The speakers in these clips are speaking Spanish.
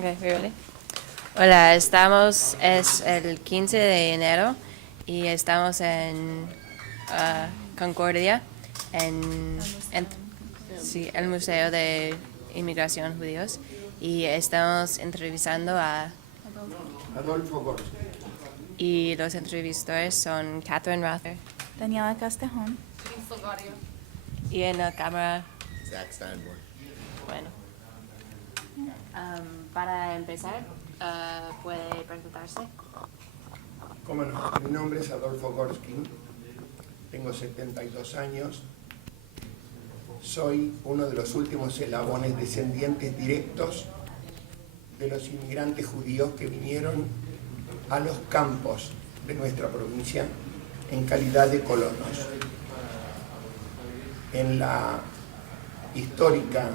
Okay, ready? Hola, es el 15 de enero y estamos en Concordia, en sí, el Museo de Inmigración Judíos, y estamos entrevistando a Adolfo Gómez. y los entrevistadores son Catherine Rother Daniela Castejón. y en la cámara. Zach Steinborn. Bueno, para empezar, ¿puede presentarse? Cómo no, mi nombre es Adolfo Gorskin, tengo 72 años, soy uno de los últimos eslabones descendientes directos de los inmigrantes judíos que vinieron a los campos de nuestra provincia en calidad de colonos. En la histórica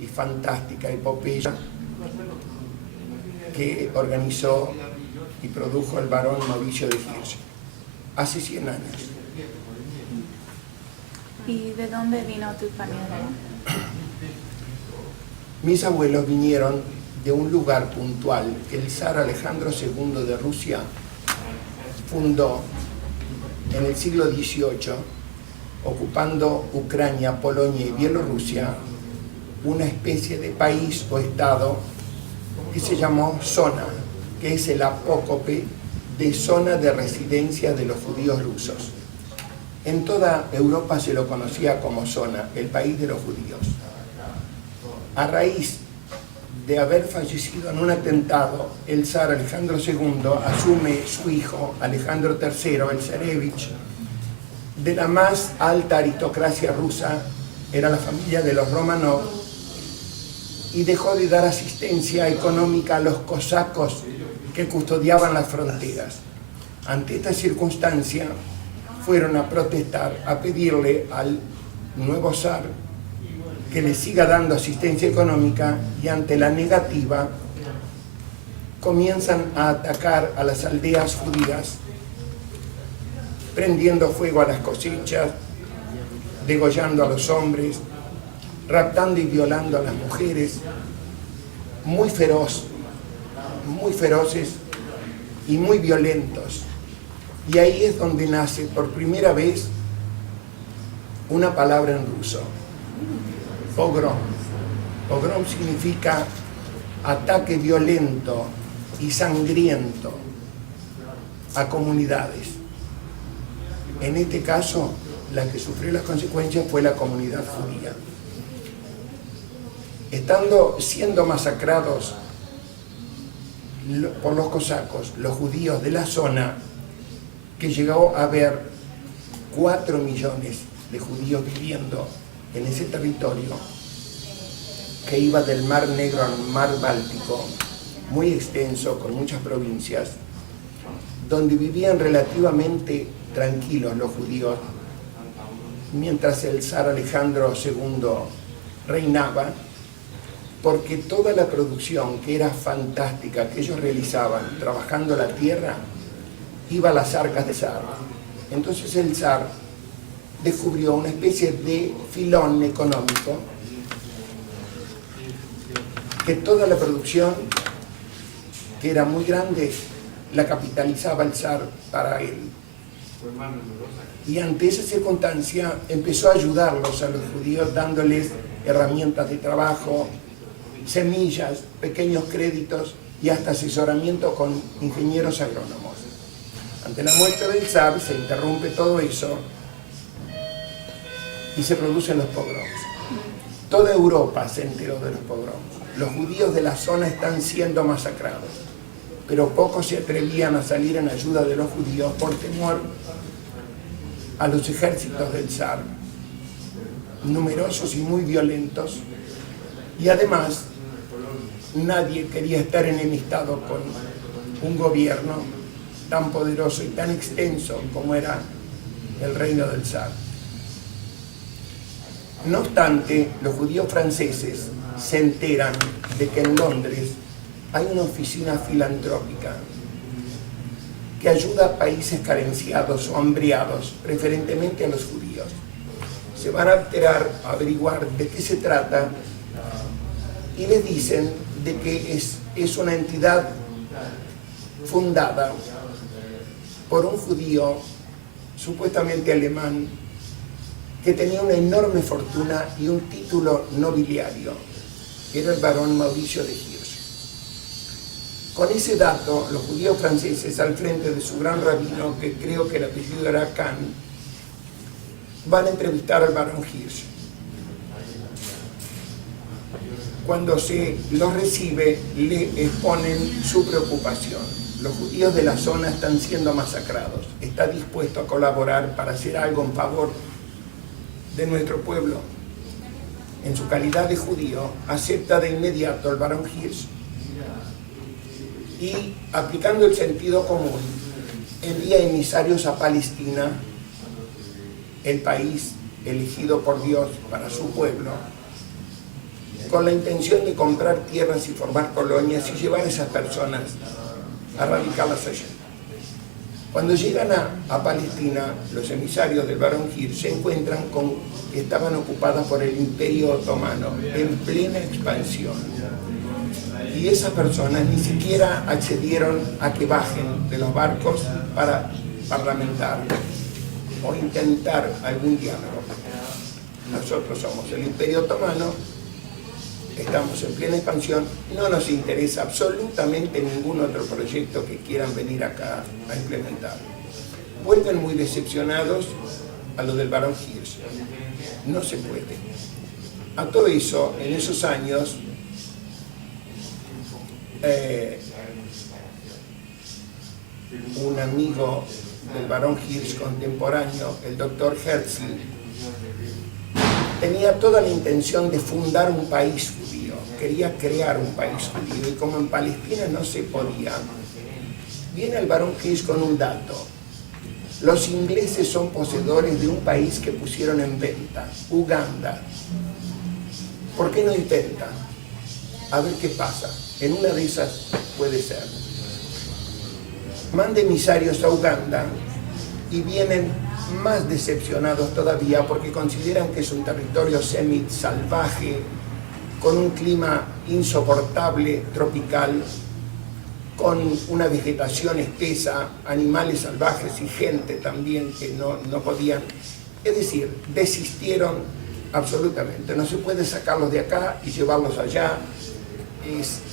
y fantástica epopeya que organizó y produjo el barón Mauricio de Hirsch hace 100 años. ¿Y de dónde vino tu familia? Mis abuelos vinieron de un lugar puntual que el zar Alejandro II de Rusia fundó en el siglo XVIII, ocupando Ucrania, Polonia y Bielorrusia, una especie de país o estado que se llamó zona, que es el apócope de zona de residencia de los judíos rusos. En toda Europa se lo conocía como zona, el país de los judíos. A raíz de haber fallecido en un atentado, el zar Alejandro II asume su hijo, Alejandro III, el zarevich, de la más alta aristocracia rusa, era la familia de los Romanov, y dejó de dar asistencia económica a los cosacos que custodiaban las fronteras. Ante esta circunstancia, fueron a protestar, a pedirle al nuevo zar que le siga dando asistencia económica, y ante la negativa comienzan a atacar a las aldeas judías, prendiendo fuego a las cosechas, degollando a los hombres, raptando y violando a las mujeres, muy feroces y muy violentos. Y ahí es donde nace por primera vez una palabra en ruso: pogrom. Pogrom significa ataque violento y sangriento a comunidades. En este caso, la que sufrió las consecuencias fue la comunidad judía. Siendo masacrados por los cosacos, los judíos de la zona, que llegó a haber 4 millones de judíos viviendo en ese territorio, que iba del Mar Negro al Mar Báltico, muy extenso, con muchas provincias, donde vivían relativamente tranquilos los judíos, mientras el zar Alejandro II reinaba, porque toda la producción, que era fantástica, que ellos realizaban trabajando la tierra, iba a las arcas del zar. Entonces el zar descubrió una especie de filón económico, que toda la producción, que era muy grande, la capitalizaba el zar para él. Y ante esa circunstancia empezó a ayudarlos a los judíos, dándoles herramientas de trabajo, semillas, pequeños créditos y hasta asesoramiento con ingenieros agrónomos. Ante la muerte del zar se interrumpe todo eso y se producen los pogroms. Toda Europa se enteró de los pogroms. Los judíos de la zona están siendo masacrados, pero pocos se atrevían a salir en ayuda de los judíos por temor a los ejércitos del zar, numerosos y muy violentos, y además nadie quería estar enemistado con un gobierno tan poderoso y tan extenso como era el reino del zar. No obstante, los judíos franceses se enteran de que en Londres hay una oficina filantrópica que ayuda a países carenciados o hambriados, preferentemente a los judíos. Se van a enterar, a averiguar de qué se trata, y les dicen de que es una entidad fundada por un judío supuestamente alemán que tenía una enorme fortuna y un título nobiliario. Era el barón Mauricio de Hirsch. Con ese dato, los judíos franceses, al frente de su gran rabino, que creo que el apellido era Kahn, van a entrevistar al barón Hirsch. Cuando se los recibe, le exponen su preocupación. Los judíos de la zona están siendo masacrados. ¿Está dispuesto a colaborar para hacer algo en favor de nuestro pueblo? En su calidad de judío, acepta de inmediato al barón Hirsch y, aplicando el sentido común, envía emisarios a Palestina, el país elegido por Dios para su pueblo, con la intención de comprar tierras y formar colonias y llevar a esas personas a radicarlas allí. Cuando llegan a Palestina, los emisarios del barón Hirsch se encuentran con que estaban ocupadas por el Imperio Otomano en plena expansión. Y esas personas ni siquiera accedieron a que bajen de los barcos para parlamentar o intentar algún diálogo. Nosotros somos el Imperio Otomano, estamos en plena expansión, no nos interesa absolutamente ningún otro proyecto que quieran venir acá a implementar. Vuelven muy decepcionados a lo del barón Hirsch. No se puede. A todo eso, en esos años, un amigo del barón Hirsch contemporáneo, el doctor Herzl, tenía toda la intención de fundar un país judío, quería crear un país judío, y como en Palestina no se podía, viene el barón Hirsch con un dato. Los ingleses son poseedores de un país que pusieron en venta, Uganda. ¿Por qué no intenta? A ver qué pasa. En una de esas puede ser. Manda emisarios a Uganda y vienen más decepcionados todavía porque consideran que es un territorio semi-salvaje, con un clima insoportable, tropical, con una vegetación espesa, animales salvajes y gente también que no podían. Es decir, desistieron absolutamente. No se puede sacarlos de acá y llevarlos allá.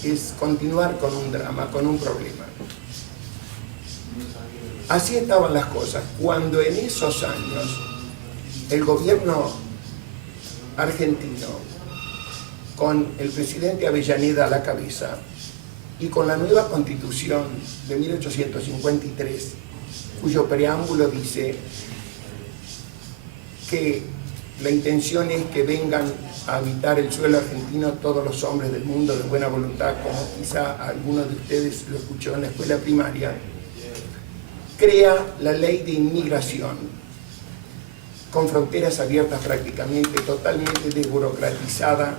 Es continuar con un drama, con un problema. Así estaban las cosas, cuando en esos años el gobierno argentino, con el presidente Avellaneda a la cabeza y con la nueva Constitución de 1853, cuyo preámbulo dice que la intención es que vengan a habitar el suelo argentino todos los hombres del mundo de buena voluntad, como quizá alguno de ustedes lo escuchó en la escuela primaria, crea la ley de inmigración, con fronteras abiertas prácticamente, totalmente desburocratizada,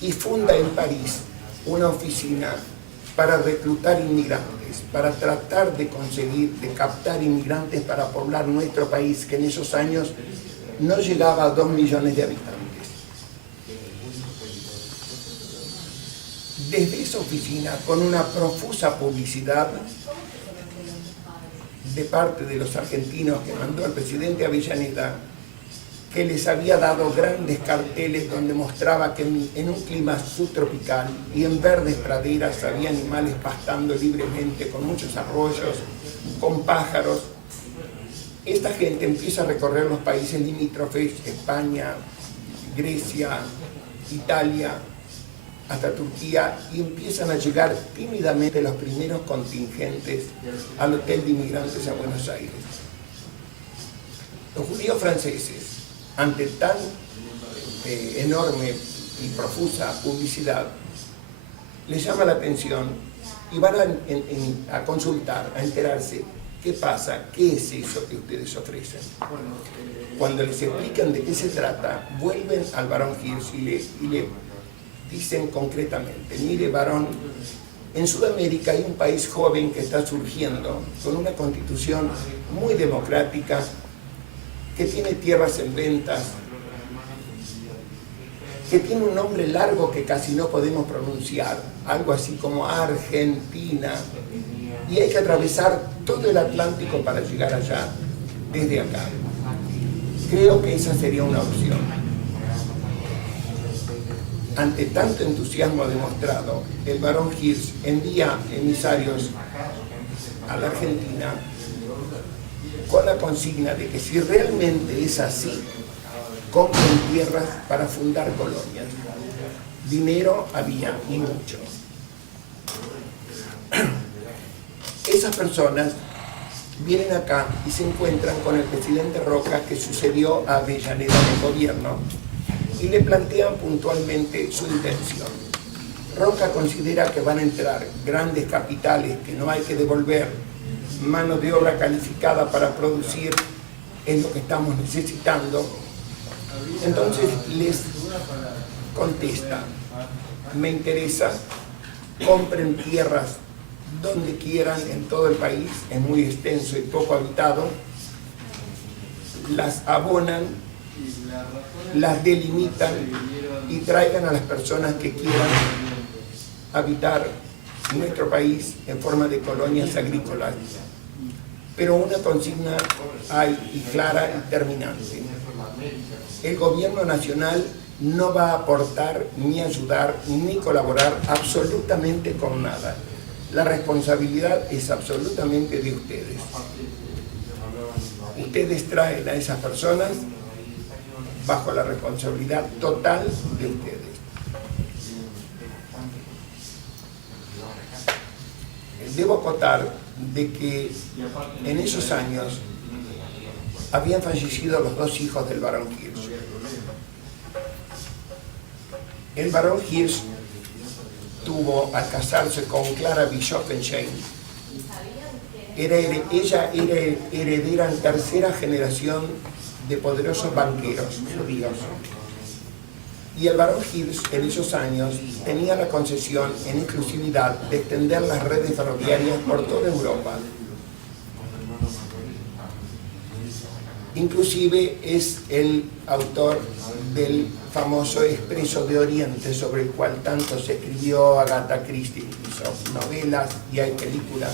y funda en París una oficina para reclutar inmigrantes, para tratar de conseguir, de captar inmigrantes para poblar nuestro país, que en esos años no llegaba a 2 millones de habitantes. Desde esa oficina, con una profusa publicidad de parte de los argentinos que mandó el presidente Avellaneda, que les había dado grandes carteles donde mostraba que en un clima subtropical y en verdes praderas había animales pastando libremente, con muchos arroyos, con pájaros. Esta gente empieza a recorrer los países limítrofes, España, Grecia, Italia, hasta Turquía, y empiezan a llegar tímidamente los primeros contingentes al Hotel de Inmigrantes a Buenos Aires. Los judíos franceses, ante tan enorme y profusa publicidad, les llama la atención y van a consultar, a enterarse qué pasa, qué es eso que ustedes ofrecen. Cuando les explican de qué se trata, vuelven al barón Hirsch y le dicen concretamente: mire, barón, en Sudamérica hay un país joven que está surgiendo con una constitución muy democrática, que tiene tierras en ventas, que tiene un nombre largo que casi no podemos pronunciar, algo así como Argentina, y hay que atravesar todo el Atlántico para llegar allá, desde acá. Creo que esa sería una opción. Ante tanto entusiasmo demostrado, el barón Hirsch envía emisarios a la Argentina con la consigna de que si realmente es así, compren tierras para fundar colonias. Dinero había y mucho. Esas personas vienen acá y se encuentran con el presidente Roca, que sucedió a Avellaneda en el gobierno, y le plantean puntualmente su intención. Roca considera que van a entrar grandes capitales que no hay que devolver, mano de obra calificada para producir en lo que estamos necesitando. Entonces les contesta: me interesa, compren tierras donde quieran en todo el país, es muy extenso y poco habitado, las abonan, las delimitan y traigan a las personas que quieran habitar nuestro país en forma de colonias agrícolas. Pero una consigna hay y clara y terminante: el gobierno nacional no va a aportar, ni ayudar, ni colaborar absolutamente con nada. La responsabilidad es absolutamente de ustedes. Ustedes traen a esas personas bajo la responsabilidad total de ustedes. Debo acotar de que en esos años habían fallecido los dos hijos del barón Hirsch. El barón Hirsch tuvo, al casarse con Clara Bischofenstein, ella era heredera en tercera generación de poderosos banqueros judíos. Y el barón Hirsch en esos años tenía la concesión en exclusividad de extender las redes ferroviarias por toda Europa. Inclusive es el autor del famoso Expreso de Oriente, sobre el cual tanto se escribió. Agatha Christie hizo novelas y hay películas,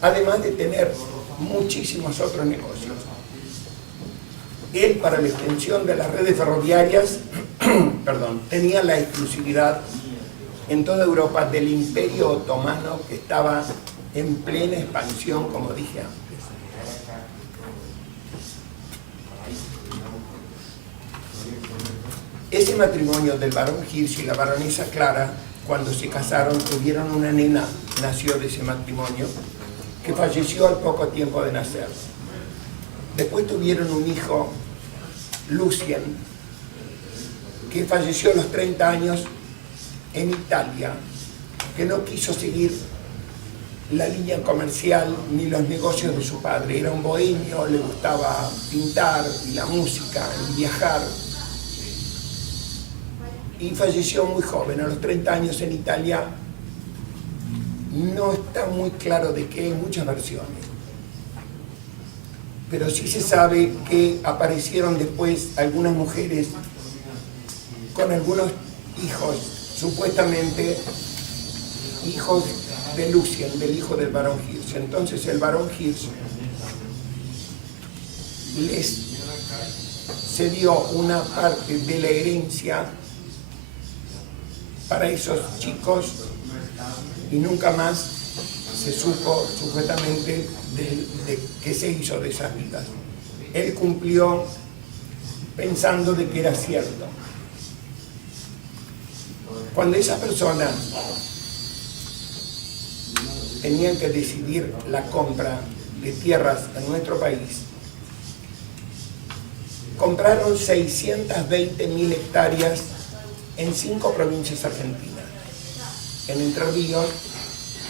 además de tener muchísimos otros negocios. Él, para la extensión de las redes ferroviarias, tenía la exclusividad en toda Europa del Imperio Otomano, que estaba en plena expansión, como dije antes. Ese matrimonio del barón Hirsch y la baronesa Clara, cuando se casaron, tuvieron una nena, nació de ese matrimonio, que falleció al poco tiempo de nacer. Después tuvieron un hijo, Lucien, que falleció a los 30 años en Italia, que no quiso seguir la línea comercial ni los negocios de su padre. Era un bohemio, le gustaba pintar y la música y viajar. Y falleció muy joven, a los 30 años en Italia. No está muy claro de qué, hay muchas versiones. Pero sí se sabe que aparecieron después algunas mujeres con algunos hijos, supuestamente hijos de Lucien, del hijo del barón Hirsch. Entonces el barón Hirsch les cedió una parte de la herencia para esos chicos y nunca más se supo supuestamente de qué se hizo de esas vidas. Él cumplió pensando de que era cierto. Cuando esas personas tenían que decidir la compra de tierras en nuestro país, compraron 620.000 hectáreas en 5 provincias argentinas: en Entre Ríos,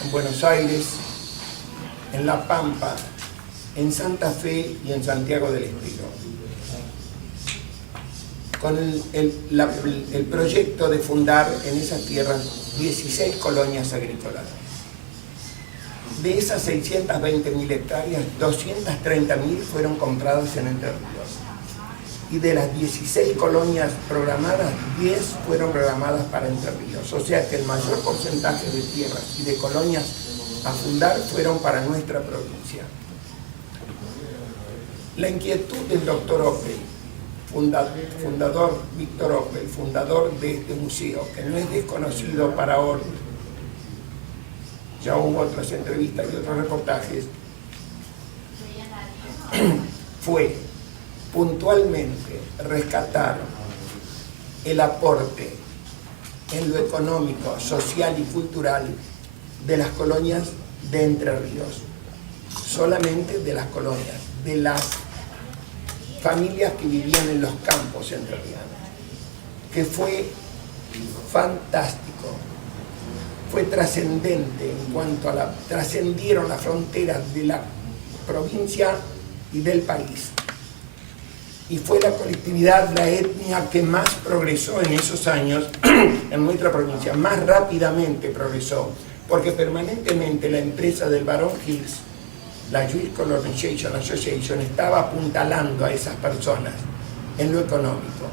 en Buenos Aires, en La Pampa, en Santa Fe y en Santiago del Estero, con el proyecto de fundar en esas tierras 16 colonias agrícolas. De esas 620.000 hectáreas, 230.000 fueron compradas en Entre Ríos. y de las 16 colonias programadas, 10 fueron programadas para Entre Ríos. O sea que el mayor porcentaje de tierras y de colonias a fundar fueron para nuestra provincia. La inquietud del doctor Oppel, fundador Víctor Oppel, fundador de este museo, que no es desconocido para hoy, ya hubo otras entrevistas y otros reportajes, fue puntualmente rescatar el aporte en lo económico, social y cultural de las colonias de Entre Ríos, solamente de las colonias, de las familias que vivían en los campos entrerrianos, que fue fantástico, fue trascendente en cuanto a trascendieron las fronteras de la provincia y del país. Y fue la colectividad, la etnia que más progresó en esos años en nuestra provincia, más rápidamente progresó, porque permanentemente la empresa del Barón Hills, la Jewish Colonization Association, estaba apuntalando a esas personas en lo económico,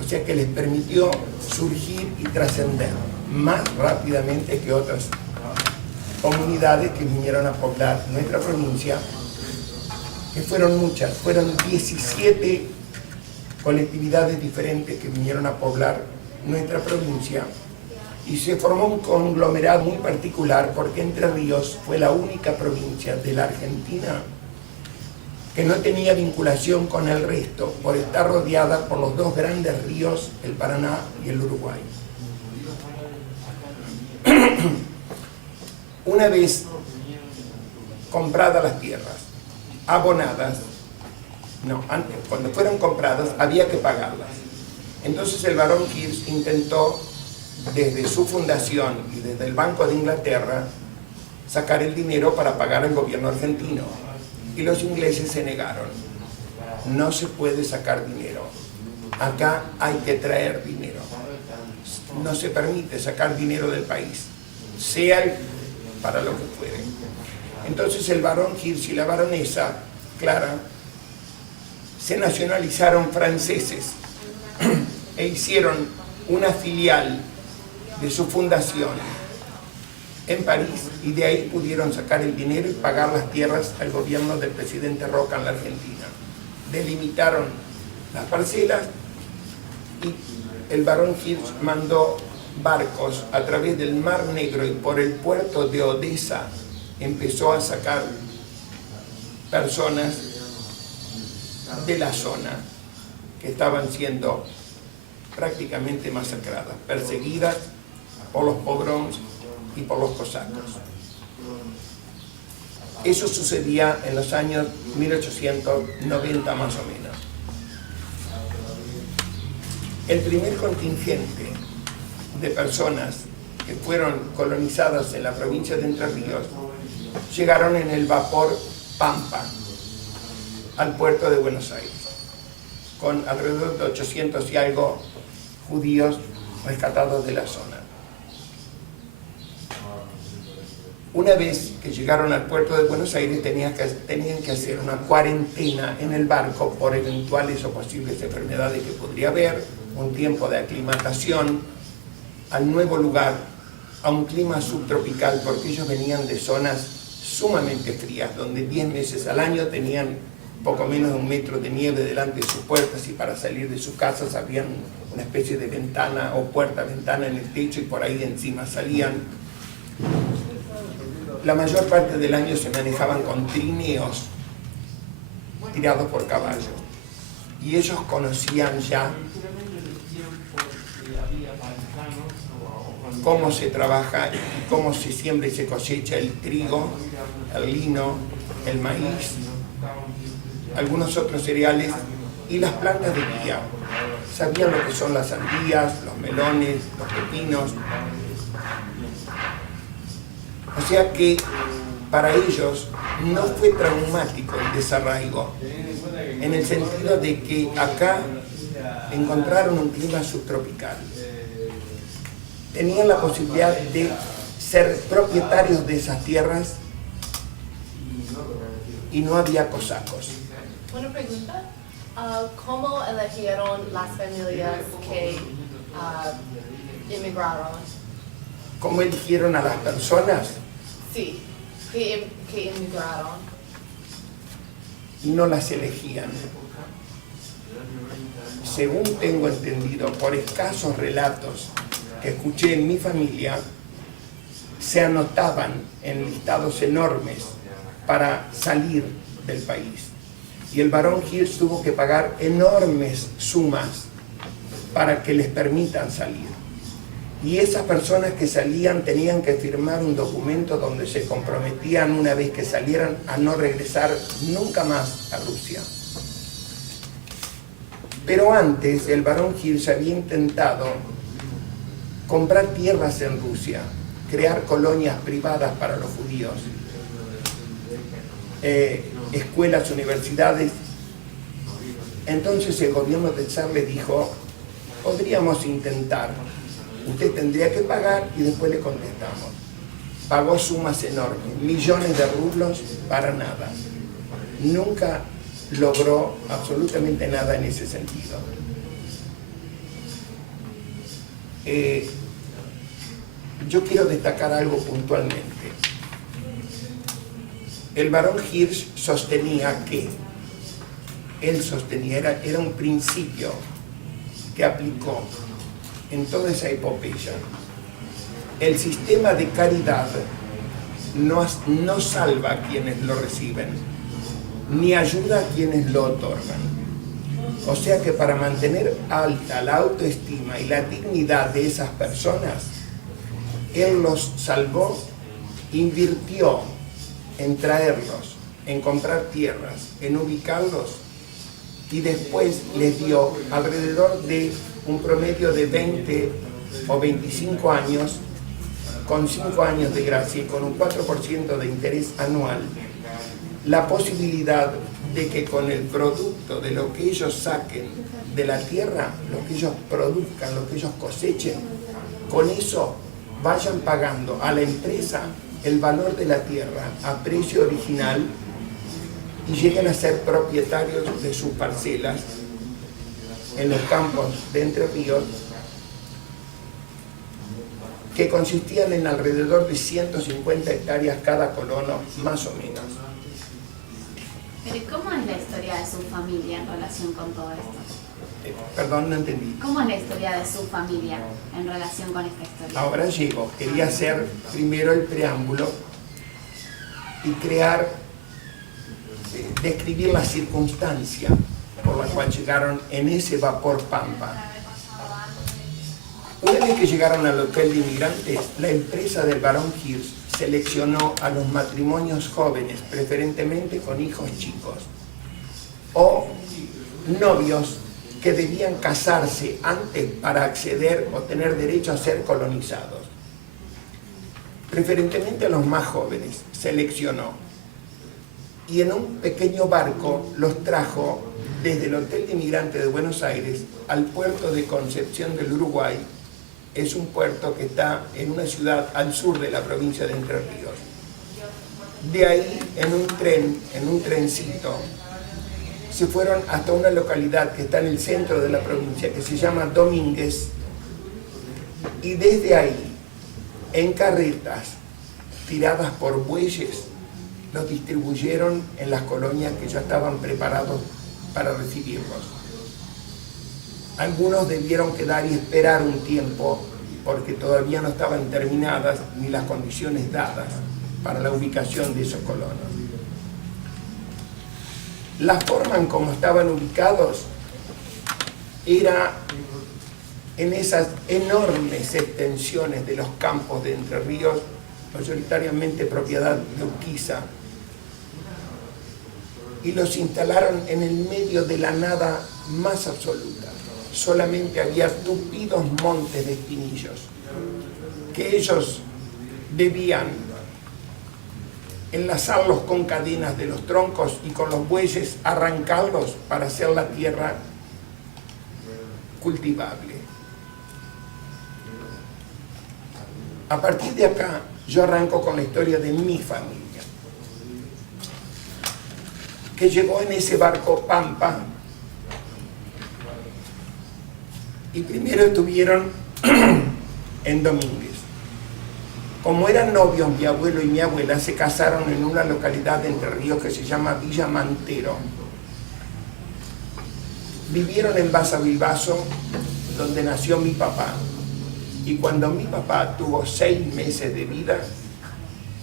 o sea que les permitió surgir y trascender más rápidamente que otras comunidades que vinieron a poblar nuestra provincia, que fueron muchas, fueron 17 colectividades diferentes que vinieron a poblar nuestra provincia, y se formó un conglomerado muy particular porque Entre Ríos fue la única provincia de la Argentina que no tenía vinculación con el resto por estar rodeada por los dos grandes ríos, el Paraná y el Uruguay. Una vez compradas las tierras, abonadas, no, antes, cuando fueron compradas había que pagarlas. Entonces el Barón Hills intentó, desde su fundación y desde el Banco de Inglaterra, sacar el dinero para pagar al gobierno argentino. Y los ingleses se negaron. No se puede sacar dinero. Acá hay que traer dinero. No se permite sacar dinero del país, sea para lo que fuere. Entonces el Barón Hills y la baronesa Clara se nacionalizaron franceses e hicieron una filial de su fundación en París, y de ahí pudieron sacar el dinero y pagar las tierras al gobierno del presidente Roca en la Argentina. Delimitaron las parcelas y el Barón Hills mandó barcos a través del Mar Negro y por el puerto de Odessa empezó a sacar personas de la zona que estaban siendo prácticamente masacradas, perseguidas por los pogroms y por los cosacos. Eso sucedía en los años 1890 más o menos. El primer contingente de personas que fueron colonizadas en la provincia de Entre Ríos llegaron en el vapor Pampa al puerto de Buenos Aires, con alrededor de 800 y algo judíos rescatados de la zona. Una vez que llegaron al puerto de Buenos Aires tenían que hacer una cuarentena en el barco por eventuales o posibles enfermedades que podría haber, un tiempo de aclimatación al nuevo lugar, a un clima subtropical, porque ellos venían de zonas sumamente frías, donde 10 meses al año tenían poco menos de 1 metro de nieve delante de sus puertas, y para salir de sus casas habían una especie de ventana o puerta-ventana en el techo, y por ahí encima salían. La mayor parte del año se manejaban con trineos tirados por caballo, y ellos conocían ya cómo se trabaja y cómo se siembra y se cosecha el trigo, el lino, el maíz, algunos otros cereales y las plantas de guía. Sabían lo que son las sandías, los melones, los pepinos. O sea que para ellos no fue traumático el desarraigo, en el sentido de que acá encontraron un clima subtropical. Tenían la posibilidad de ser propietarios de esas tierras y no había cosacos. Una pregunta. ¿Cómo eligieron las familias que emigraron? ¿Cómo eligieron a las personas? Sí, que emigraron. No las elegían. Según tengo entendido, por escasos relatos que escuché en mi familia, se anotaban en listados enormes para salir del país. Y el barón Hirsch tuvo que pagar enormes sumas para que les permitan salir. Y esas personas que salían tenían que firmar un documento donde se comprometían una vez que salieran a no regresar nunca más a Rusia. Pero antes el barón Hirsch había intentado comprar tierras en Rusia, crear colonias privadas para los judíos, escuelas, universidades. Entonces el gobierno del zar le dijo, podríamos intentar, usted tendría que pagar y después le contestamos. Pagó sumas enormes, millones de rublos para nada. Nunca logró absolutamente nada en ese sentido. Yo quiero destacar algo puntualmente. El barón Hirsch sostenía que, era un principio que aplicó en toda esa epopeya. El sistema de caridad no salva a quienes lo reciben, ni ayuda a quienes lo otorgan. O sea que para mantener alta la autoestima y la dignidad de esas personas, él los salvó, invirtió en traerlos, en comprar tierras, en ubicarlos, y después les dio alrededor de un promedio de 20 o 25 años, con 5 años de gracia y con un 4% de interés anual, la posibilidad de que con el producto de lo que ellos saquen de la tierra, lo que ellos produzcan, lo que ellos cosechen, con eso vayan pagando a la empresa el valor de la tierra a precio original y lleguen a ser propietarios de sus parcelas en los campos de Entre Ríos, que consistían en alrededor de 150 hectáreas cada colono, más o menos. Pero ¿cómo es la historia de su familia en relación con todo esto? Perdón, no entendí. ¿Cómo es la historia de su familia en relación con esta historia? Ahora llego. Quería hacer primero el preámbulo y describir la circunstancia por la cual llegaron en ese vapor Pampa. Una vez que llegaron al hotel de inmigrantes, la empresa del barón Hirsch seleccionó a los matrimonios jóvenes, preferentemente con hijos chicos, o novios que debían casarse antes para acceder o tener derecho a ser colonizados. Preferentemente a los más jóvenes seleccionó, y en un pequeño barco los trajo desde el Hotel de Inmigrantes de Buenos Aires al puerto de Concepción del Uruguay. Es un puerto que está en una ciudad al sur de la provincia de Entre Ríos. De ahí, en un trencito, se fueron hasta una localidad que está en el centro de la provincia, que se llama Domínguez, y desde ahí, en carretas tiradas por bueyes, los distribuyeron en las colonias que ya estaban preparados para recibirlos. Algunos debieron quedar y esperar un tiempo porque todavía no estaban terminadas ni las condiciones dadas para la ubicación de esos colonos. La forma en cómo estaban ubicados era en esas enormes extensiones de los campos de Entre Ríos, mayoritariamente propiedad de Urquiza, y los instalaron en el medio de la nada más absoluta. Solamente había tupidos montes de espinillos que ellos debían enlazarlos con cadenas de los troncos y con los bueyes arrancarlos para hacer la tierra cultivable. A partir de acá yo arranco con la historia de mi familia, que llegó en ese barco Pampa Y primero estuvieron en Domínguez. Como eran novios, mi abuelo y mi abuela se casaron en una localidad de Entre Ríos que se llama Villa Mantero. Vivieron en Basavilbaso, donde nació mi papá. Y cuando mi papá tuvo 6 meses de vida,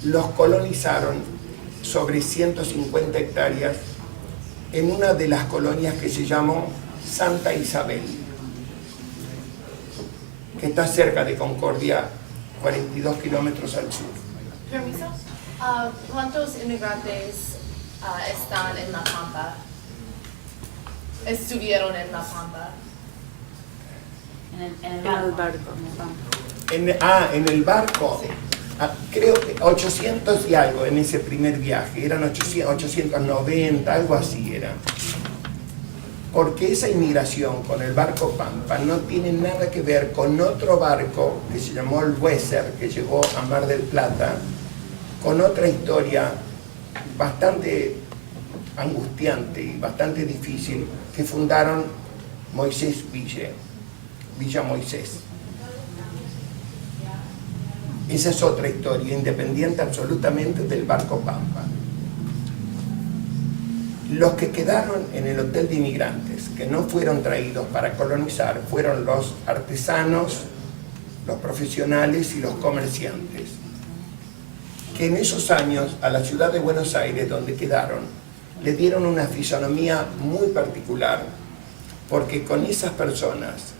los colonizaron sobre 150 hectáreas en una de las colonias que se llamó Santa Isabel, que está cerca de Concordia, 42 kilómetros al sur. Permiso. ¿Cuántos inmigrantes están en La Pampa? Estuvieron en La Pampa. En el barco. En el barco, Sí. creo que 800 y algo en ese primer viaje, eran 890, algo así era. Porque esa inmigración con el barco Pampa no tiene nada que ver con otro barco que se llamó el Weser, que llegó a Mar del Plata, con otra historia bastante angustiante y bastante difícil, que fundaron Moisés Villa Moisés. Esa es otra historia, independiente absolutamente del barco Pampa. Los que quedaron en el hotel de inmigrantes, que no fueron traídos para colonizar, fueron los artesanos, los profesionales y los comerciantes, que en esos años a la ciudad de Buenos Aires, donde quedaron, le dieron una fisonomía muy particular, porque con esas personas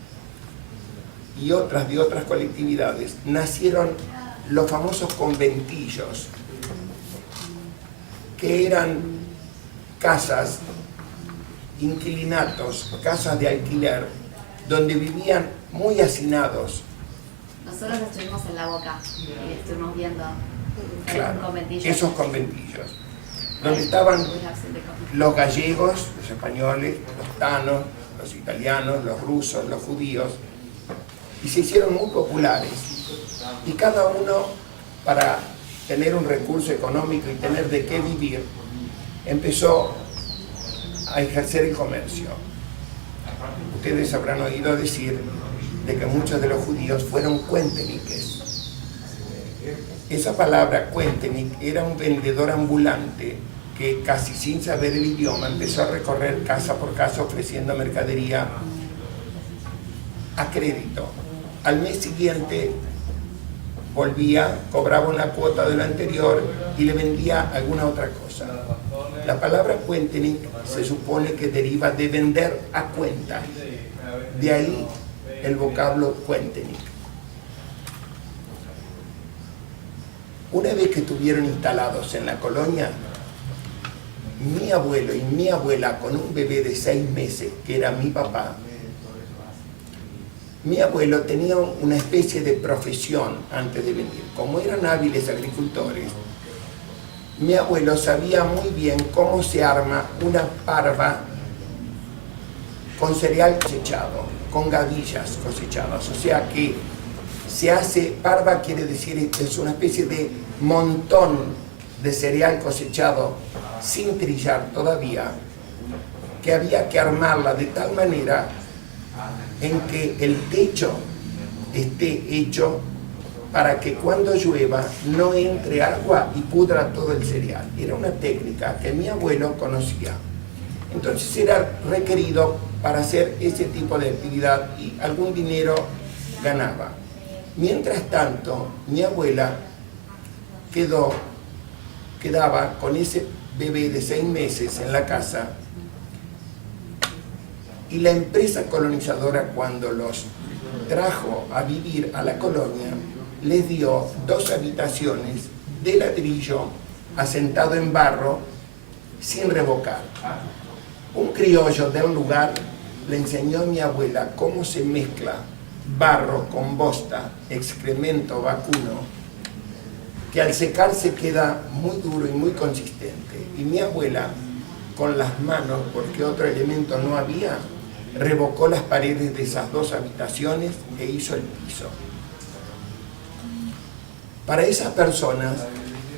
y otras de otras colectividades nacieron los famosos conventillos, que eran casas, inquilinatos, casas de alquiler, donde vivían muy hacinados. Nosotros estuvimos en La Boca y estuvimos viendo Claro, un conventillo. esos conventillos, donde estaban los gallegos, los españoles, los tanos, los italianos, los rusos, los judíos, y se hicieron muy populares. Y cada uno, para tener un recurso económico y tener de qué vivir, empezó a ejercer el comercio. Ustedes habrán oído decir de que muchos de los judíos fueron cuenteniques. Esa palabra cuentenic era un vendedor ambulante que, casi sin saber el idioma, empezó a recorrer casa por casa ofreciendo mercadería a crédito. Al mes siguiente volvía, cobraba una cuota de lo anterior y le vendía alguna otra cosa. La palabra cuentenic se supone que deriva de vender a cuenta. De ahí el vocablo cuentenic. Una vez que estuvieron instalados en la colonia, mi abuelo y mi abuela, con un bebé de 6 meses, que era mi papá, mi abuelo tenía una especie de profesión antes de venir. Como eran hábiles agricultores, mi abuelo sabía muy bien cómo se arma una parva con cereal cosechado, con gavillas cosechadas. O sea que se hace, parva quiere decir, es una especie de montón de cereal cosechado sin trillar todavía, que había que armarla de tal manera en que el techo esté hecho para que cuando llueva no entre agua y pudra todo el cereal. Era una técnica que mi abuelo conocía. Entonces era requerido para hacer ese tipo de actividad y algún dinero ganaba. Mientras tanto, mi abuela quedaba con ese bebé de 6 meses en la casa, y la empresa colonizadora, cuando los trajo a vivir a la colonia, les dio 2 habitaciones de ladrillo asentado en barro sin revocar. Un criollo del lugar le enseñó a mi abuela cómo se mezcla barro con bosta, excremento vacuno, que al secarse queda muy duro y muy consistente. Y mi abuela, con las manos, porque otro elemento no había, revocó las paredes de esas 2 habitaciones e hizo el piso. Para esas personas,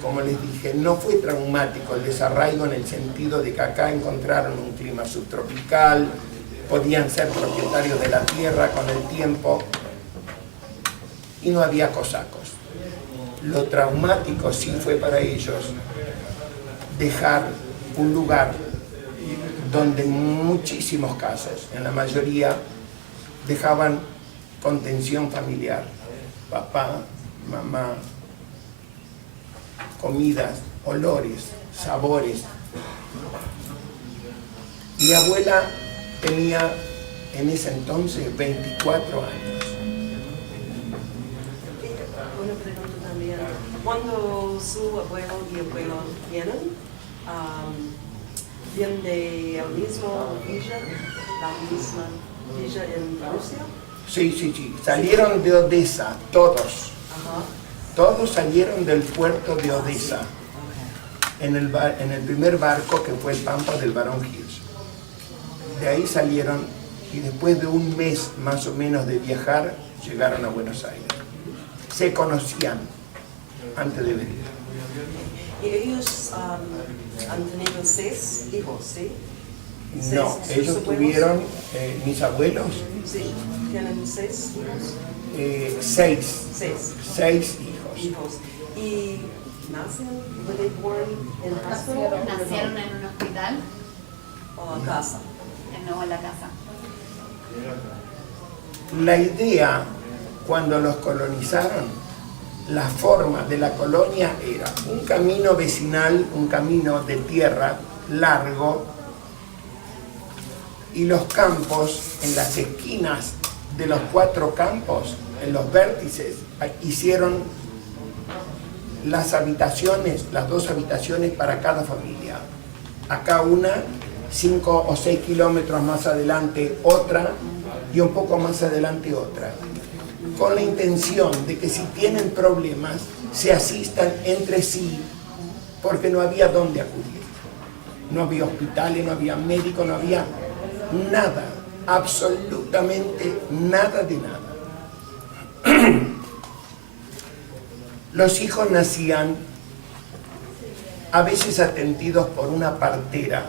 como les dije, no fue traumático el desarraigo en el sentido de que acá encontraron un clima subtropical, podían ser propietarios de la tierra con el tiempo y no había cosacos. Lo traumático sí fue para ellos dejar un lugar donde en muchísimos casos, en la mayoría, dejaban contención familiar, papá, mamá, comidas, olores, sabores. Mi abuela tenía en ese entonces 24 años. Una pregunta también. Cuando su abuelo y abuelo vienen, ¿vienen de la misma villa en Rusia? Sí. Salieron de Odessa, todos. Ajá. Todos salieron del puerto de Odessa. Okay. En el primer barco que fue el Pampa del Barón Hirsch. De ahí salieron y después de un mes más o menos de viajar, llegaron a Buenos Aires. Se conocían antes de venir. ¿Y ellos han tenido 6 hijos, sí? No, ¿Sus ellos abuelos? tuvieron, mis abuelos, Sí, tienen 6 hijos. 6 6 hijos. hijos. ¿Y nacen? ¿Were they born in hospital? Nacieron en un hospital, ¿O en casa? no en la casa. La idea, cuando los colonizaron, la forma de la colonia era un camino vecinal, un camino de tierra largo, y los campos, en las esquinas de los 4 campos, en los vértices, hicieron las habitaciones, las 2 habitaciones para cada familia. Acá una, 5 o 6 kilómetros más adelante otra, y un poco más adelante otra, con la intención de que si tienen problemas se asistan entre sí, porque no había dónde acudir. No había hospitales, no había médicos, no había nada, absolutamente nada de nada. Los hijos nacían a veces atendidos por una partera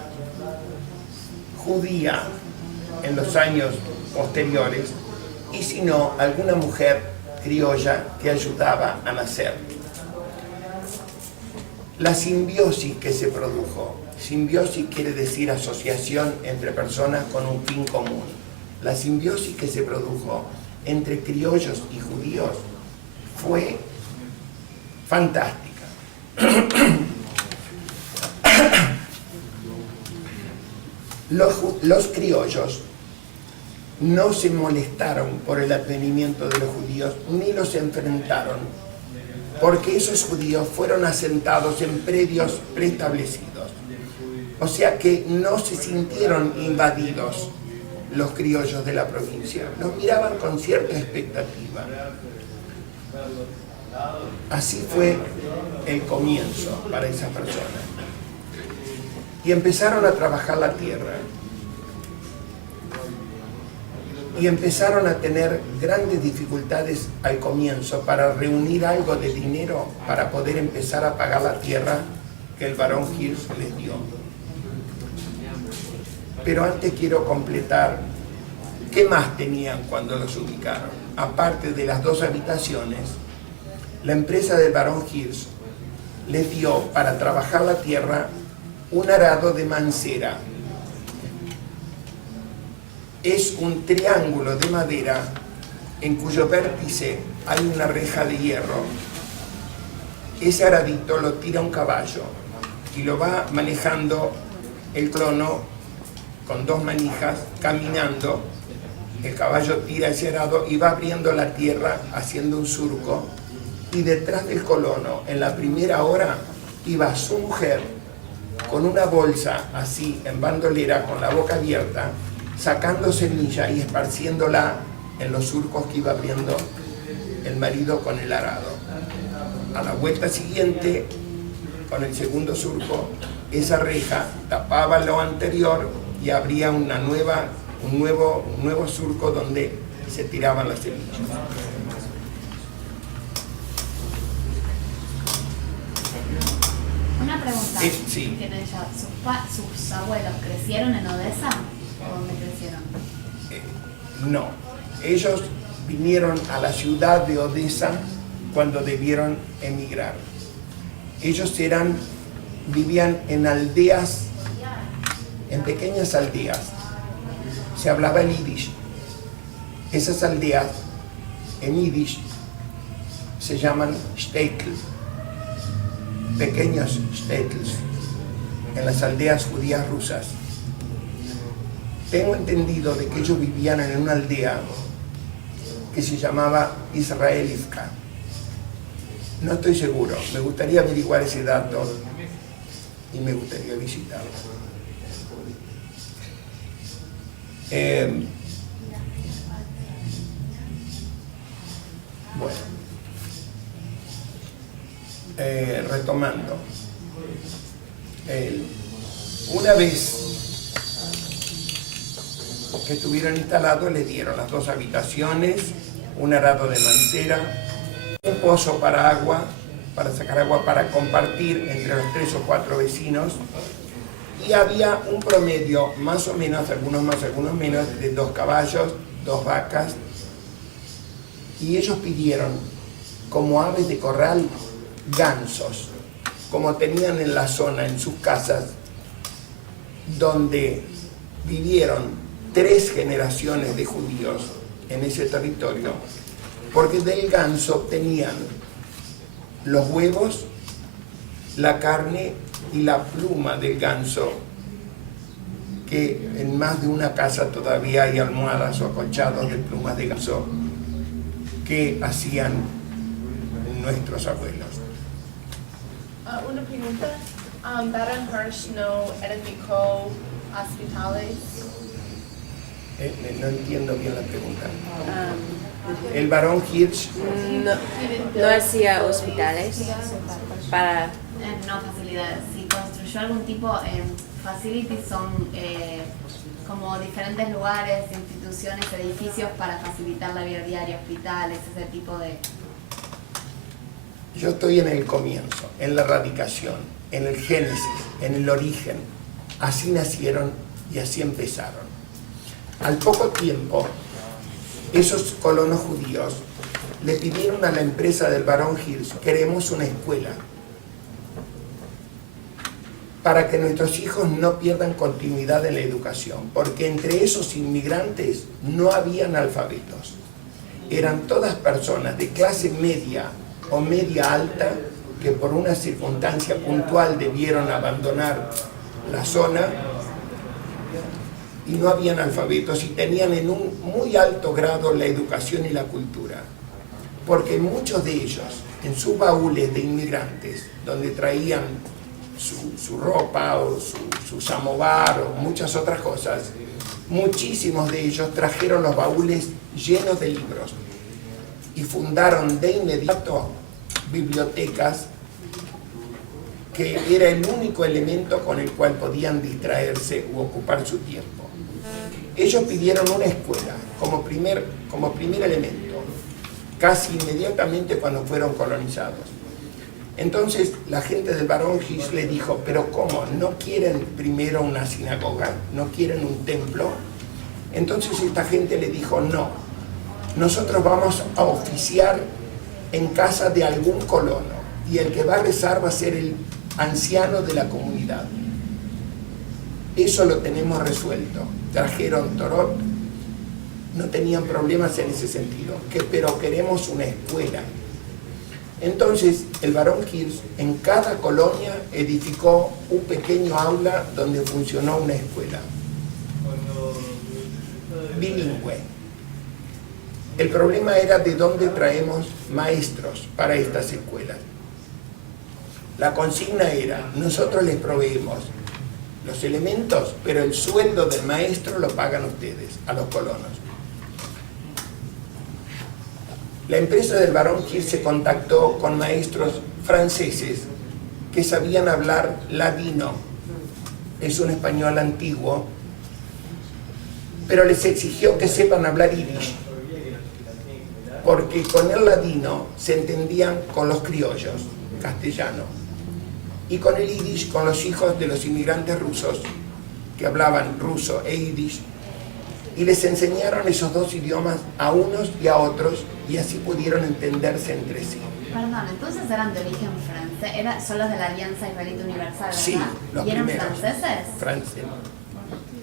judía en los años posteriores, y si no, alguna mujer criolla que ayudaba a nacer. La simbiosis que se produjo, simbiosis quiere decir asociación entre personas con un fin común. La simbiosis que se produjo entre criollos y judíos fue fantástica. Los criollos no se molestaron por el advenimiento de los judíos ni los enfrentaron, porque esos judíos fueron asentados en predios preestablecidos. O sea que no se sintieron invadidos los criollos de la provincia, los miraban con cierta expectativa. Así fue el comienzo para esas personas. Y empezaron a trabajar la tierra. Y empezaron a tener grandes dificultades al comienzo para reunir algo de dinero para poder empezar a pagar la tierra que el barón Hirsch les dio. Pero antes quiero completar qué más tenían cuando los ubicaron. Aparte de las 2 habitaciones, la empresa del barón Hirsch les dio para trabajar la tierra un arado de mancera. Es un triángulo de madera en cuyo vértice hay una reja de hierro. Ese aradito lo tira un caballo y lo va manejando el clono con 2 manijas, caminando. El caballo tira ese arado y va abriendo la tierra, haciendo un surco, y detrás del colono, en la primera hora, iba su mujer con una bolsa así, en bandolera, con la boca abierta, sacando semilla y esparciéndola en los surcos que iba abriendo el marido con el arado. A la vuelta siguiente, con el segundo surco, esa reja tapaba lo anterior y abría un nuevo surco donde se tiraban las semillas. Una pregunta. Sí. ¿Tienen ya sus abuelos crecieron en Odessa? ¿O dónde crecieron? No, ellos vinieron a la ciudad de Odessa cuando debieron emigrar. Ellos vivían en aldeas, en pequeñas aldeas. Se hablaba el yiddish. Esas aldeas en yiddish se llaman shtetl, pequeños shtetls, en las aldeas judías rusas. Tengo entendido de que ellos vivían en una aldea que se llamaba Israelivka. No estoy seguro, me gustaría averiguar ese dato y me gustaría visitarlo. Retomando. Una vez que estuvieron instalados, les dieron las 2 habitaciones, un arado de mancera, un pozo para agua, para sacar agua para compartir entre los 3 o 4 vecinos, y había un promedio, más o menos, algunos más, algunos menos, de 2 caballos, 2 vacas, y ellos pidieron, como aves de corral, gansos, como tenían en la zona, en sus casas, donde vivieron 3 generaciones de judíos en ese territorio, porque del ganso obtenían los huevos, la carne y la pluma del ganso, que en más de una casa todavía hay almohadas o acolchados de plumas de ganso que hacían nuestros abuelos. Una pregunta. Baron Hirsch no edificó hospitales. No entiendo bien la pregunta. El barón Hirsch No hacía hospitales para... No facilidades. Si construyó algún tipo facilities, son como diferentes lugares, instituciones, edificios para facilitar la vida diaria, hospitales, ese tipo de... Yo estoy en el comienzo, en la radicación, en el génesis, en el origen. Así nacieron y así empezaron. Al poco tiempo, esos colonos judíos le pidieron a la empresa del barón Hirsch: queremos una escuela para que nuestros hijos no pierdan continuidad en la educación, porque entre esos inmigrantes no habían analfabetos. Eran todas personas de clase media o media alta que por una circunstancia puntual debieron abandonar la zona y no habían alfabetos, y tenían en un muy alto grado la educación y la cultura, porque muchos de ellos en sus baúles de inmigrantes, donde traían su ropa o su samovar o muchas otras cosas, muchísimos de ellos trajeron los baúles llenos de libros y fundaron de inmediato bibliotecas, que era el único elemento con el cual podían distraerse u ocupar su tiempo. Ellos pidieron una escuela como primer elemento, casi inmediatamente cuando fueron colonizados. Entonces la gente del barón Hirsch le dijo: pero ¿cómo? ¿No quieren primero una sinagoga? ¿No quieren un templo? Entonces esta gente le dijo: no, nosotros vamos a oficiar en casa de algún colono, y el que va a rezar va a ser el anciano de la comunidad. Eso lo tenemos resuelto. Trajeron Torot, no tenían problemas en ese sentido, pero queremos una escuela. Entonces el barón Hirsch en cada colonia edificó un pequeño aula donde funcionó una escuela bilingüe. El problema era de dónde traemos maestros para estas escuelas. La consigna era: nosotros les proveemos los elementos, pero el sueldo del maestro lo pagan ustedes, a los colonos. La empresa del barón Hirsch se contactó con maestros franceses que sabían hablar ladino, es un español antiguo, pero les exigió que sepan hablar yiddish, porque con el ladino se entendían con los criollos, castellano, y con el yiddish con los hijos de los inmigrantes rusos que hablaban ruso e yiddish, y les enseñaron esos dos idiomas a unos y a otros, y así pudieron entenderse entre sí. Perdón, entonces eran de origen francés, son los de la Alianza Israelita Universal, ¿verdad? Sí, los ¿Y eran primeros. franceses?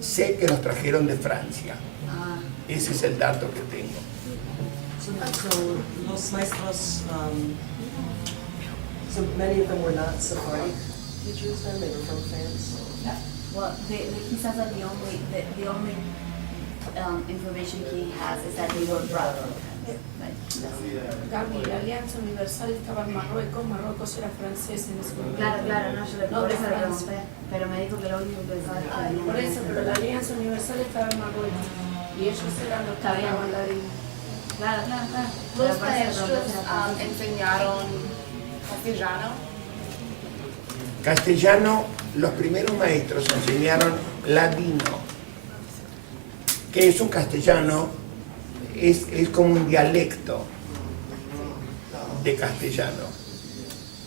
Sé que los trajeron de Francia. Ah, Ese es el dato que tengo. So los maestros, so many of them were not Sephardic teachers then, they were from France? well, he says that the only information he has is that they were brothers. Gaby, la Alianza Universal estaba en Marruecos, Marruecos era francés en ese momento. Claro, no, yo No, por de eso le Francia. pregunté, pero me dijo que lo único que pensaba es que había Por eso, pero la Alianza Universal estaba en Marruecos y ellos eran los que Está bien. hablaban latín. Claro. Los Pero parece que maestros era enseñaron castellano. Castellano, los primeros maestros enseñaron ladino, que es un castellano, es como un dialecto de castellano.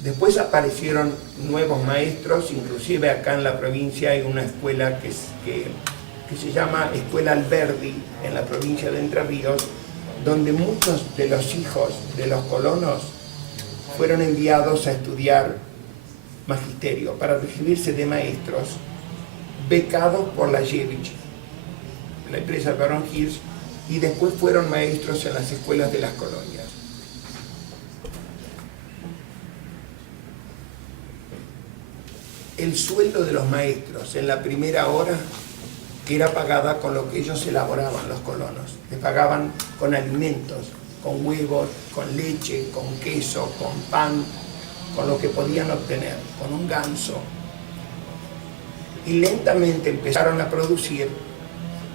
Después aparecieron nuevos maestros, inclusive acá en la provincia hay una escuela que se llama Escuela Alberdi, en la provincia de Entre Ríos, donde muchos de los hijos de los colonos fueron enviados a estudiar magisterio para recibirse de maestros becados por la Yevich, la empresa Baron Hirsch, y después fueron maestros en las escuelas de las colonias. El sueldo de los maestros en la primera hora era pagada con lo que ellos elaboraban, los colonos. Les pagaban con alimentos, con huevos, con leche, con queso, con pan, con lo que podían obtener, con un ganso. Y lentamente empezaron a producir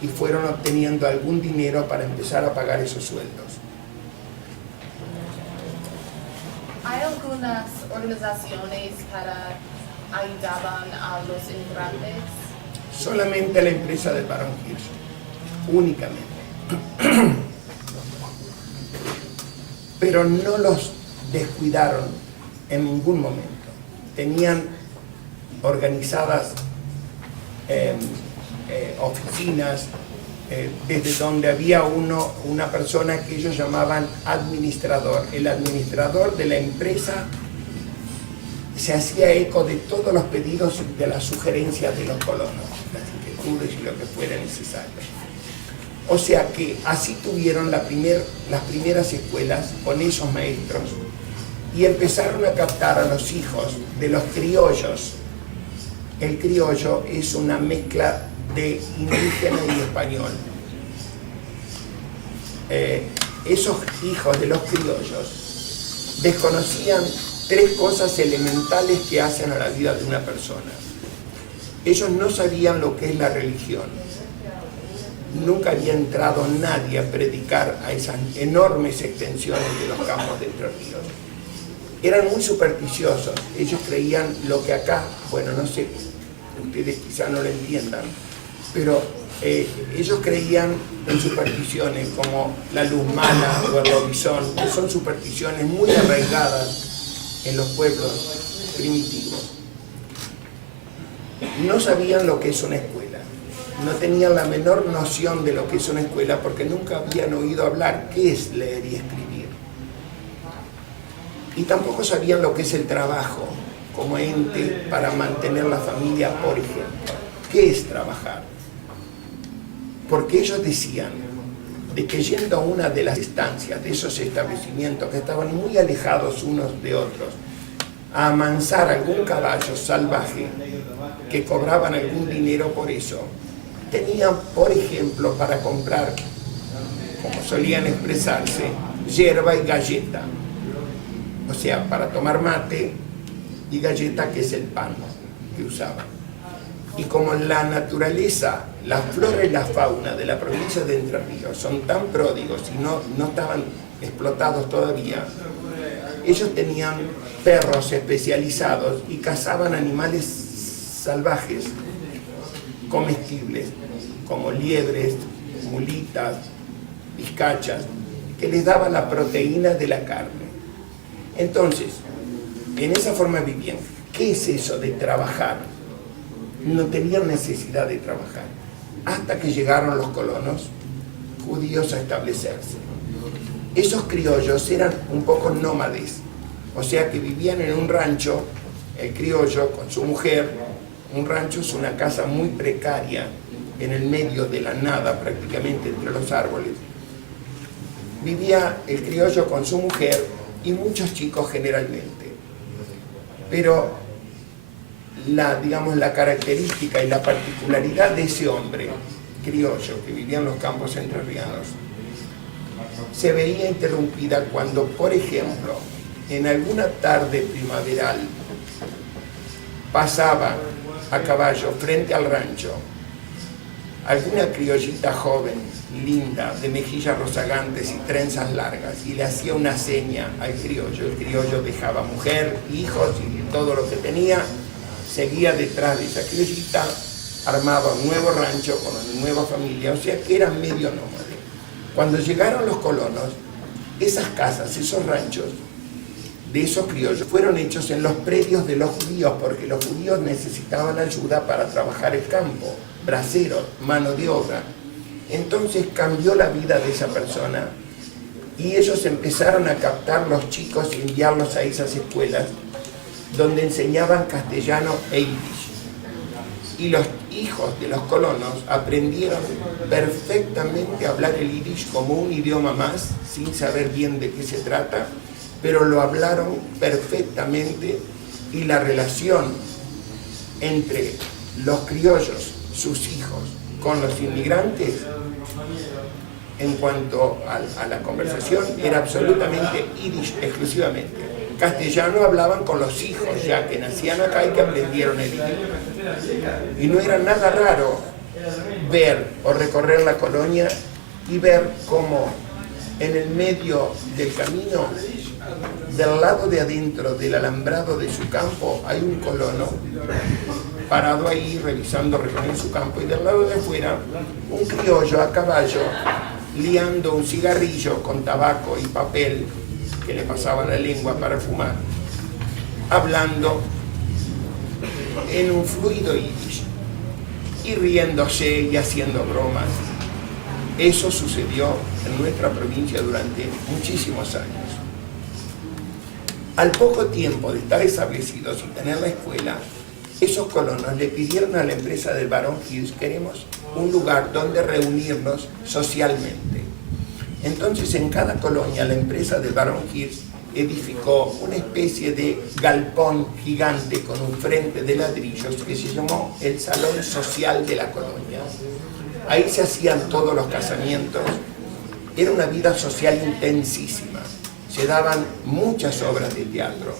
y fueron obteniendo algún dinero para empezar a pagar esos sueldos. ¿Hay algunas organizaciones para ayudaban a los inmigrantes? Solamente la empresa del Baron Hirsch, únicamente. Pero no los descuidaron en ningún momento. Tenían organizadas oficinas desde donde había una persona que ellos llamaban administrador. El administrador de la empresa se hacía eco de todos los pedidos y de las sugerencias de los colonos, las inquietudes y lo que fuera necesario. O sea que así tuvieron las primeras escuelas con esos maestros y empezaron a captar a los hijos de los criollos. El criollo es una mezcla de indígena y español. Esos hijos de los criollos desconocían tres cosas elementales que hacen a la vida de una persona. Ellos no sabían lo que es la religión. Nunca había entrado nadie a predicar a esas enormes extensiones de los campos de Entre Ríos. Eran muy supersticiosos. Ellos creían lo que acá, bueno, no sé, ustedes quizá no lo entiendan, pero ellos creían en supersticiones como la luz mala o el lobizón, que son supersticiones muy arraigadas en los pueblos primitivos. No sabían lo que es una escuela, no tenían la menor noción de lo que es una escuela porque nunca habían oído hablar qué es leer y escribir. Y tampoco sabían lo que es el trabajo como ente para mantener la familia, por ejemplo. ¿Qué es trabajar? Porque ellos decían de que yendo a una de las estancias de esos establecimientos que estaban muy alejados unos de otros, a amansar algún caballo salvaje que cobraban algún dinero por eso, tenían, por ejemplo, para comprar, como solían expresarse, yerba y galleta. O sea, para tomar mate y galleta, que es el pan que usaban. Y como la naturaleza, la flora y la fauna de la provincia de Entre Ríos son tan pródigos y no estaban explotados todavía, ellos tenían perros especializados y cazaban animales salvajes comestibles, como liebres, mulitas, vizcachas, que les daban la proteína de la carne. Entonces, en esa forma vivían. ¿Qué es eso de trabajar? no tenían necesidad de trabajar, hasta que llegaron los colonos judíos a establecerse. Esos criollos eran un poco nómades, o sea que vivían en un rancho, el criollo con su mujer. Un rancho es una casa muy precaria, en el medio de la nada, prácticamente entre los árboles. Vivía el criollo con su mujer y muchos chicos generalmente. Pero la característica y la particularidad de ese hombre criollo que vivía en los campos entrerrianos se veía interrumpida cuando, por ejemplo, en alguna tarde primaveral pasaba a caballo frente al rancho alguna criollita joven, linda, de mejillas rozagantes y trenzas largas, y le hacía una seña al criollo. El criollo dejaba mujer, hijos y todo lo que tenía, seguía detrás de esa criollita, armaba un nuevo rancho con una nueva familia, o sea que era medio nómade. Cuando llegaron los colonos, esas casas, esos ranchos de esos criollos fueron hechos en los predios de los judíos, porque los judíos necesitaban ayuda para trabajar el campo, braceros, mano de obra. Entonces cambió la vida de esa persona y ellos empezaron a captar los chicos y enviarlos a esas escuelas donde enseñaban castellano e yiddish. Y los hijos de los colonos aprendieron perfectamente a hablar el yiddish como un idioma más, sin saber bien de qué se trata, pero lo hablaron perfectamente, y la relación entre los criollos, sus hijos, con los inmigrantes, en cuanto a la conversación, era absolutamente yiddish exclusivamente. Castellano hablaban con los hijos ya que nacían acá y que aprendieron el idioma. Y no era nada raro ver o recorrer la colonia y ver cómo en el medio del camino, del lado de adentro del alambrado de su campo, hay un colono parado ahí revisando, recorriendo su campo, y del lado de afuera un criollo a caballo liando un cigarrillo con tabaco y papel que le pasaba la lengua para fumar, hablando en un fluido yiddish y riéndose y haciendo bromas. Eso sucedió en nuestra provincia durante muchísimos años. Al poco tiempo de estar establecidos y tener la escuela, esos colonos le pidieron a la empresa del Barón Hills: queremos un lugar donde reunirnos socialmente. Entonces, en cada colonia, la empresa del Barón Hills edificó una especie de galpón gigante con un frente de ladrillos que se llamó el Salón Social de la colonia. Ahí se hacían todos los casamientos. Era una vida social intensísima. Se daban muchas obras de teatro.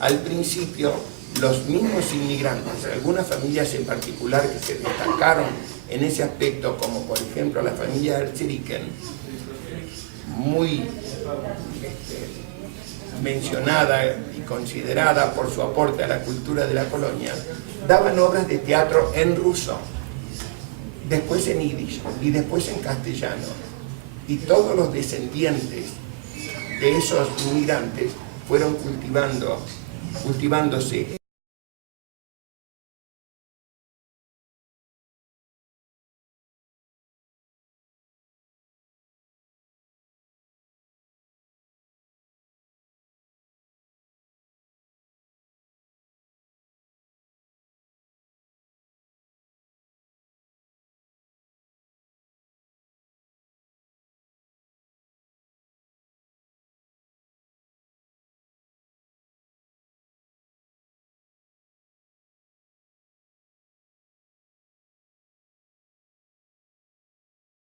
Al principio, los mismos inmigrantes, algunas familias en particular que se destacaron en ese aspecto, como por ejemplo la familia Herzriken, muy mencionada y considerada por su aporte a la cultura de la colonia, daban obras de teatro en ruso, después en yiddish y después en castellano. Y todos los descendientes de esos inmigrantes fueron cultivándose